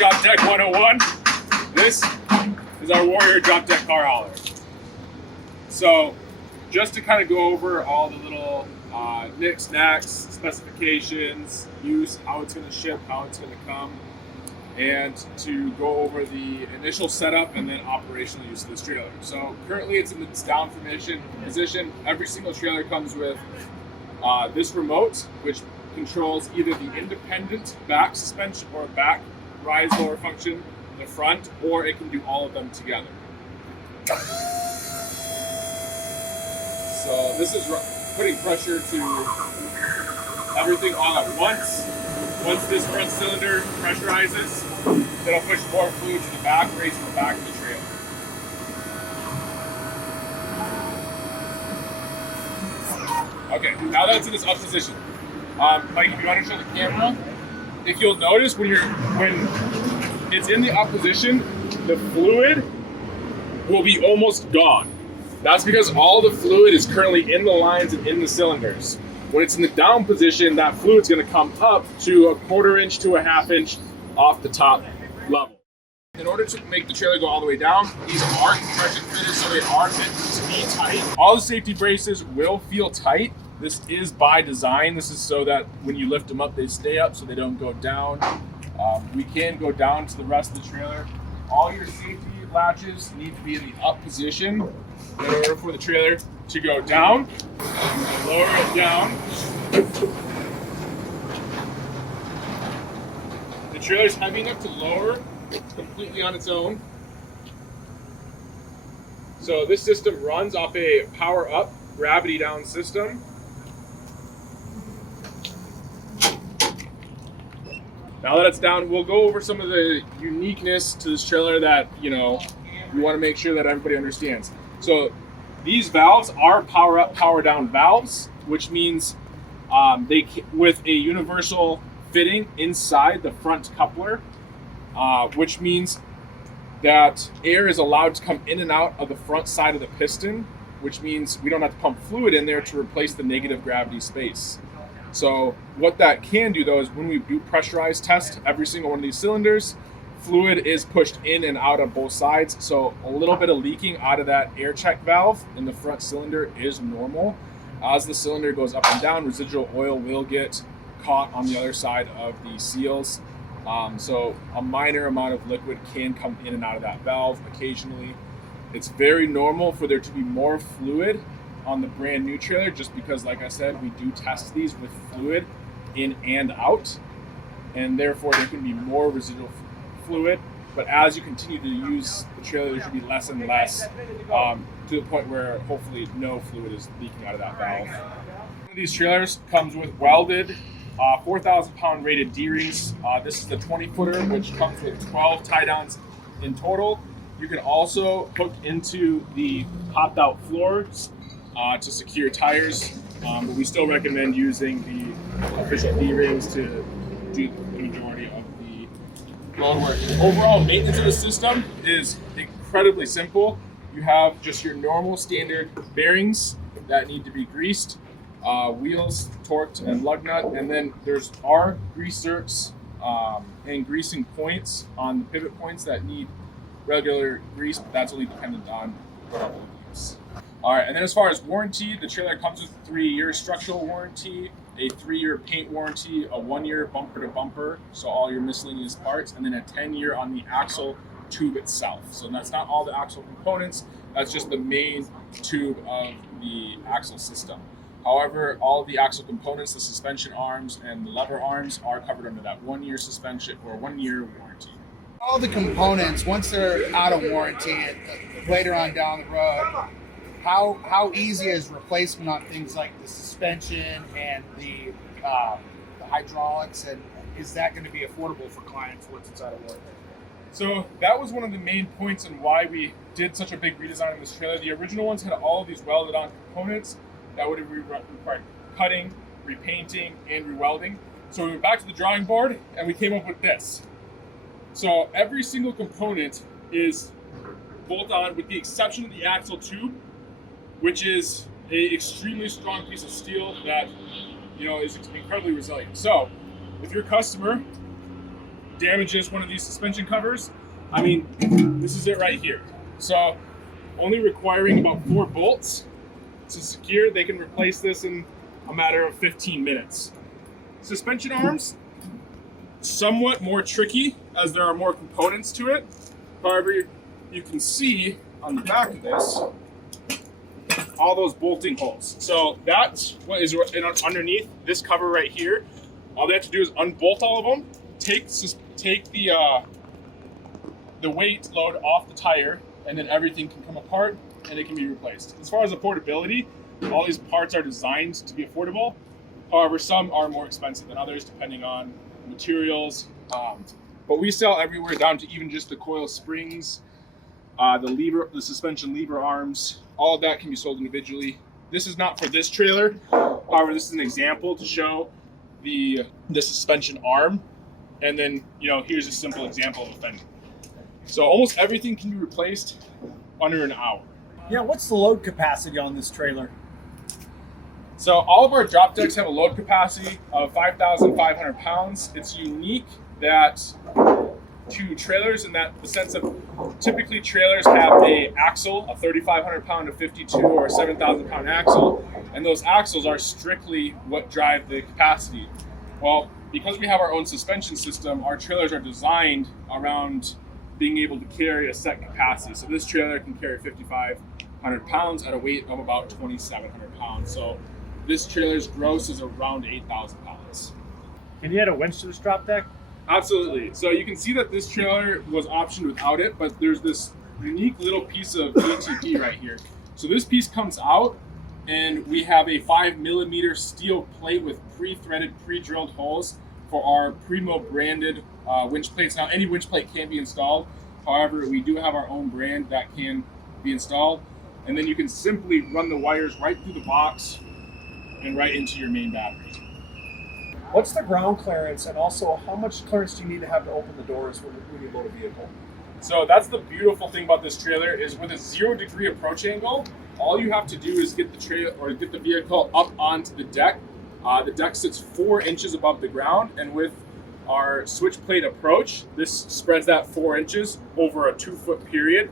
Drop Deck 101. This is our Warrior Drop Deck car hauler. So just to kind of go over all the little nicks, knacks, specifications, use, how it's going to ship, how it's going to come, and to go over the initial setup and then operational use of this trailer. So currently it's in its down position. Every single trailer comes with this remote, which controls either the independent back suspension or back rise lower function in the front, or it can do all of them together. So this is putting pressure to everything all at once. Once this front cylinder pressurizes, it'll push more fluid to the back, raising the back of the trailer. Okay, now that it's in its up position, Mike, if you want to show the camera, if you'll notice when it's in the up position, the fluid will be almost gone. That's because all the fluid is currently in the lines and in the cylinders. When it's in the down position, that fluid's going to come up to 1/4 inch to 1/2 inch off the top level. In order to make the trailer go all the way down, these are compression fitted, so they are meant to be tight. All the safety braces will feel tight. This is by design. This is so that when you lift them up, they stay up so they don't go down. We can go down to the rest of the trailer. All your safety latches need to be in the up position in order for the trailer to go down. Lower it down. The trailer's heavy enough to lower completely on its own. So this system runs off a power up, gravity down system. Now that it's down, we'll go over some of the uniqueness to this trailer that, we want to make sure that everybody understands. So these valves are power up, power down valves, which means with a universal fitting inside the front coupler, which means that air is allowed to come in and out of the front side of the piston, which means we don't have to pump fluid in there to replace the negative gravity space. So what that can do, though, is when we do pressurized test every single one of these cylinders, fluid is pushed in and out of both sides. So a little bit of leaking out of that air check valve in the front cylinder is normal. As the cylinder goes up and down, residual oil will get caught on the other side of the seals. So a minor amount of liquid can come in and out of that valve occasionally. It's very normal for there to be more fluid on the brand new trailer, just because, like I said, we do test these with fluid in and out, and therefore there can be more residual fluid. But as you continue to use the trailer, there should be less and less, to the point where hopefully no fluid is leaking out of that valve. One of these trailers comes with welded 4,000 pound rated D-rings. This is the 20-footer, which comes with 12 tie-downs in total. You can also hook into the popped out floors to secure tires, but we still recommend using the official D-rings to do the majority of the road work. Overall maintenance of the system is incredibly simple. You have just your normal standard bearings that need to be greased, wheels torqued and lug nut, and then there's our grease zerks and greasing points on the pivot points that need regular grease, but that's only dependent on what our use. All right, and then as far as warranty, the trailer comes with 3-year structural warranty, a 3-year paint warranty, a 1-year bumper to bumper, so all your miscellaneous parts, and then a 10-year on the axle tube itself. So that's not all the axle components, that's just the main tube of the axle system. However, all of the axle components, the suspension arms and the lever arms, are covered under that 1-year suspension or 1-year warranty. All the components, once they're out of warranty later on down the road, how easy is replacement on things like the suspension and the hydraulics, and is that going to be affordable for clients once it's out of warranty? So that was one of the main points in why we did such a big redesign of this trailer. The original ones had all of these welded on components that would have required cutting, repainting, and rewelding. So we went back to the drawing board and we came up with this. So every single component is bolt on, with the exception of the axle tube, which is an extremely strong piece of steel that is incredibly resilient. So if your customer damages one of these suspension covers, I mean, this is it right here. So only requiring about 4 bolts to secure, they can replace this in a matter of 15 minutes. Suspension arms, somewhat more tricky as there are more components to it. However, you can see on the back of this all those bolting holes. So that's what is underneath this cover right here. All they have to do is unbolt all of them, take the weight load off the tire, and then everything can come apart and it can be replaced. As far as affordability, all these parts are designed to be affordable. However, some are more expensive than others depending on materials. But we sell everywhere down to even just the coil springs, the suspension lever arms. All of that can be sold individually. This is not for this trailer. However, this is an example to show the suspension arm. And then, here's a simple example of a fender. So almost everything can be replaced under an hour. Yeah, what's the load capacity on this trailer? So all of our drop decks have a load capacity of 5,500 pounds. It's unique that to trailers in that the sense of typically trailers have a axle, a 3,500 pound, a 52 or a 7,000 pound axle, and those axles are strictly what drive the capacity. Well, because we have our own suspension system, our trailers are designed around being able to carry a set capacity. So this trailer can carry 5,500 pounds at a weight of about 2,700 pounds. So this trailer's gross is around 8,000 pounds. Can you add a winch to this drop deck? Absolutely. So you can see that this trailer was optioned without it, but there's this unique little piece of ATP right here. So this piece comes out, and we have a 5mm steel plate with pre-threaded, pre-drilled holes for our Primo branded winch plates. Now, any winch plate can be installed. However, we do have our own brand that can be installed. And then you can simply run the wires right through the box and right into your main battery. What's the ground clearance, and also how much clearance do you need to have to open the doors when you load a vehicle? So that's the beautiful thing about this trailer is with a 0-degree approach angle, all you have to do is get the trailer or get the vehicle up onto the deck. The deck sits 4 inches above the ground, and with our switch plate approach, this spreads that 4 inches over a 2-foot period.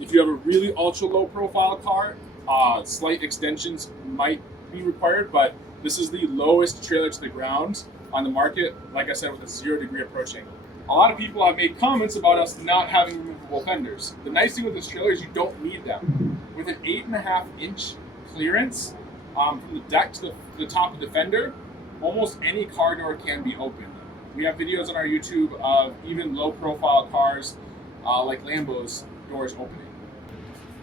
If you have a really ultra low profile car, slight extensions might be required, but this is the lowest trailer to the ground on the market, like I said, with a 0-degree approach angle. A lot of people have made comments about us not having removable fenders. The nice thing with this trailer is you don't need them. With an 8.5-inch clearance from the deck to the top of the fender, almost any car door can be opened. We have videos on our YouTube of even low-profile cars like Lambo's doors opening.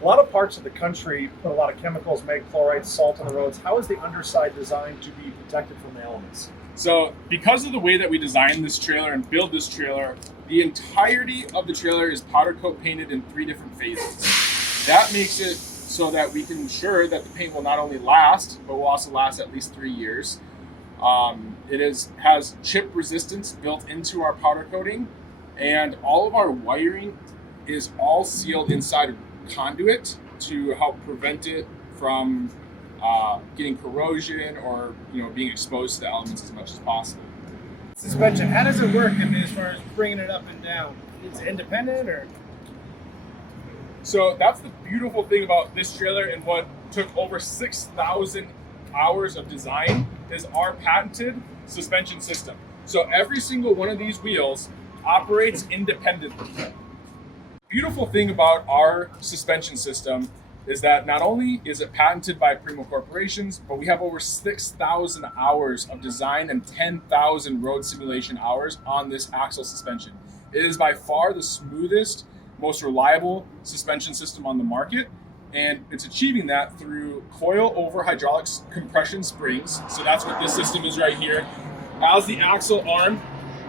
A lot of parts of the country put a lot of chemicals, make chlorides, salt on the roads. How is the underside designed to be protected from the elements? So because of the way that we designed this trailer and build this trailer, the entirety of the trailer is powder coat painted in 3 different phases. That makes it so that we can ensure that the paint will not only last, but will also last at least 3 years. It has chip resistance built into our powder coating, and all of our wiring is all sealed inside conduit to help prevent it from getting corrosion or being exposed to the elements as much as possible. Suspension, how does it work? I mean, as far as bringing it up and down, it's independent, or? So that's the beautiful thing about this trailer, and what took over 6,000 hours of design is our patented suspension system. So every single one of these wheels operates independently. Beautiful thing about our suspension system is that not only is it patented by Primo corporations, but we have over 6,000 hours of design and 10,000 road simulation hours on this axle suspension. It is by far the smoothest, most reliable suspension system on the market, and it's achieving that through coil over hydraulics compression springs. So that's what this system is right here. As the axle arm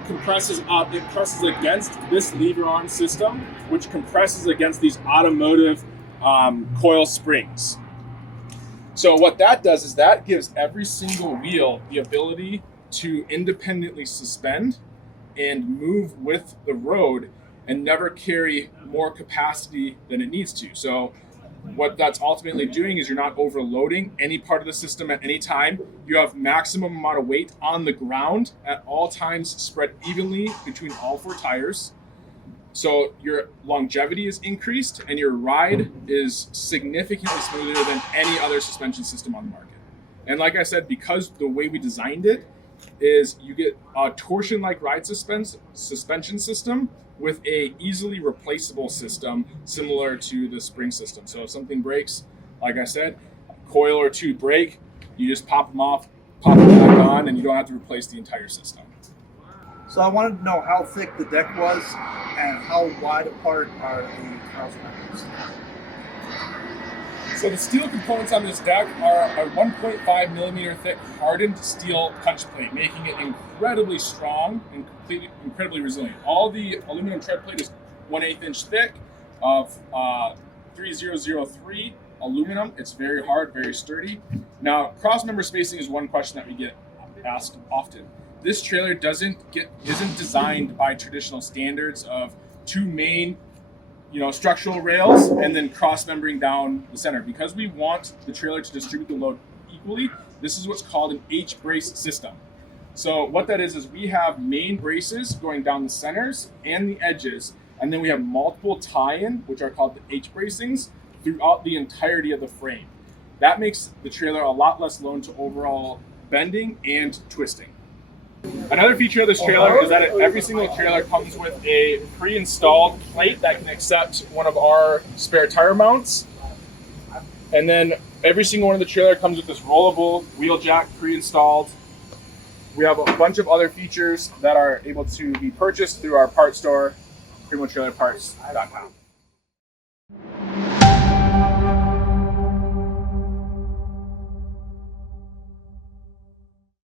compresses up, it presses against this lever arm system, which compresses against these automotive coil springs. So what that does is that gives every single wheel the ability to independently suspend and move with the road and never carry more capacity than it needs to. So What that's ultimately doing is you're not overloading any part of the system at any time. You have maximum amount of weight on the ground at all times, spread evenly between all 4 tires. So your longevity is increased and your ride is significantly smoother than any other suspension system on the market. And like I said, because the way we designed it is you get a torsion-like ride suspension system with a easily replaceable system similar to the spring system. So if something breaks, like I said, a coil or 2 break, you just pop them off, pop them back on, and you don't have to replace the entire system. So I wanted to know how thick the deck was and how wide apart are the cross members. So the steel components on this deck are a 1.5 millimeter thick hardened steel punch plate, making it incredibly strong and incredibly resilient. All the aluminum tread plate is 1/8 inch thick of 3003 aluminum. It's very hard, very sturdy. Now, cross member spacing is one question that we get asked often. This trailer isn't designed by traditional standards of 2 main, structural rails and then cross membering down the center. Because we want the trailer to distribute the load equally, this is what's called an H-brace system. So what that is we have main braces going down the centers and the edges, and then we have multiple tie-in, which are called the H-bracings, throughout the entirety of the frame. That makes the trailer a lot less prone to overall bending and twisting. Another feature of this trailer is that every single trailer comes with a pre-installed plate that can accept one of our spare tire mounts. And then every single one of the trailer comes with this rollable wheel jack pre-installed. We have a bunch of other features that are able to be purchased through our parts store, PrimoTrailerParts.com.